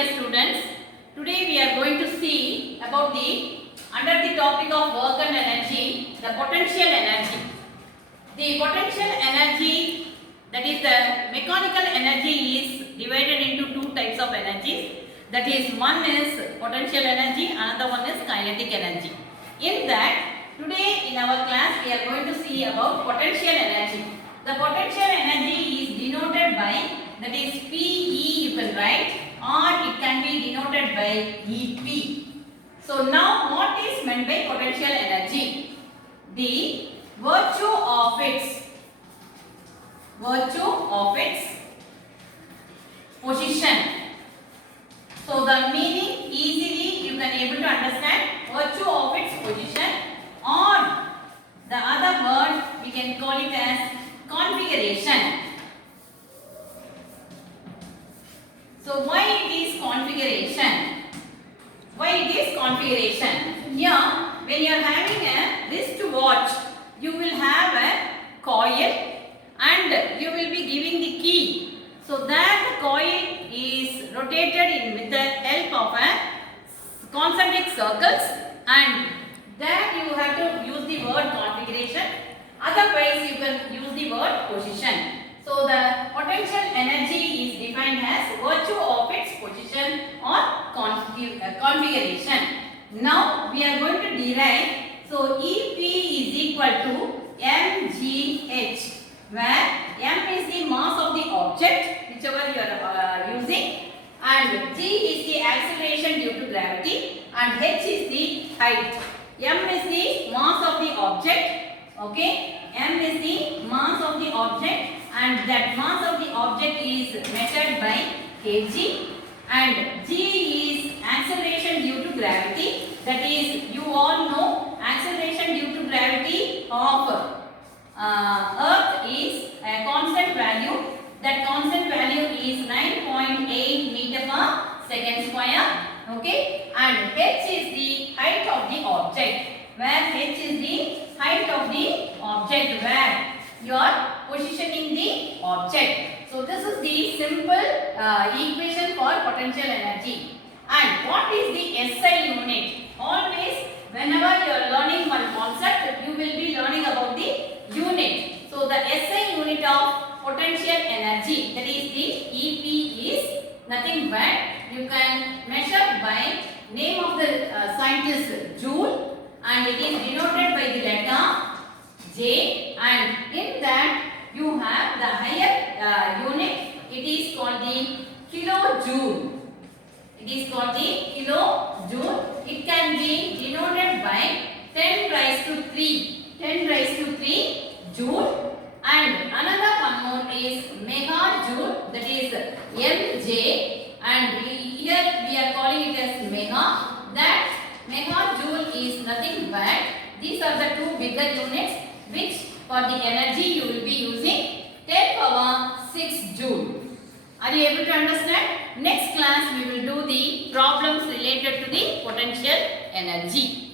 dear students, today we are going to see about under the topic of work and energy, the potential energy. The potential energy, that is the mechanical energy, is divided into two types of energies. That is, one is potential energy, another one is kinetic energy. In that, today in our class we are going to see about potential energy. The potential energy is denoted by, that is PE you can write, or it can be denoted by EP. So now what is meant by potential energy? The virtue of its position. So the meaning easily you can able to understand, virtue of its position, or the other word we can call it as configuration. So why it is configuration? Why it is configuration? Here, when you are having a wristwatch, you will have a coil and you will be giving the key. So that the coil is rotated with the help of a concentric circles, and there you have to use the word configuration. Otherwise, you can use the word position. So the potential energy is defined as virtue of its position or configuration. Now we are going to derive. So EP is equal to mgh, where m is the mass of the object, whichever you are using, and g is the acceleration due to gravity, and h is the height. M is the mass of the object. Okay, m is the mass of the object, and that mass of the object is measured by kg, and g is acceleration due to gravity. That is, you all know acceleration due to gravity of Earth is a constant value. That constant value is 9.8 meter per second square. Okay, and h is the height of the object, where h is the height of the object where you are positioning the object. So this is the simple equation for potential energy. And what is the SI unit? Always whenever you are learning one concept, you will be learning about the unit. So the SI unit of potential energy, that is the EP, is nothing but you can measure by name of the scientist Joule, and it is denoted by the letter J, and in that you have the higher unit. It is called the kilojoule. It is called the kilojoule. It can be denoted by 10 raised to 3 joule, and another one more is megajoule, that is mj, and here we are calling it as mega. That megajoule is nothing but these are the two bigger units which for the energy you will be using 10 power 6 joule. Are you able to understand? Next class we will do the problems related to the potential energy.